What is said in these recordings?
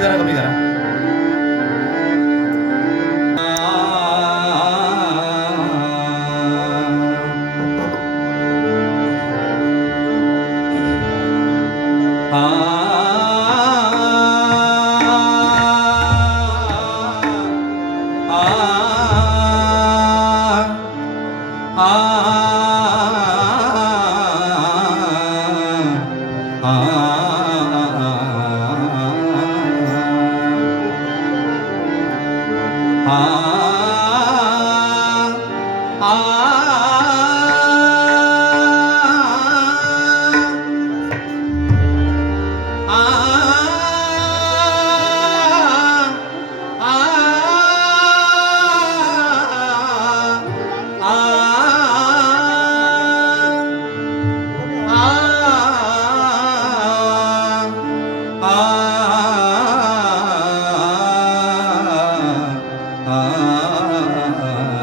जरा कमी करा Allah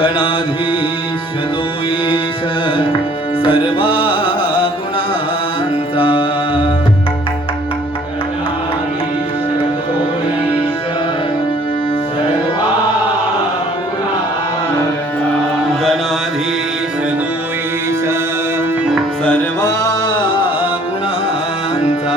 गणाधीश तो सर्वा गुणांचा गणाधीश तो ईश सर्वा गुणांचा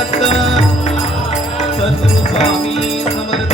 दत्त सद्गुरु स्वामी समर्थ.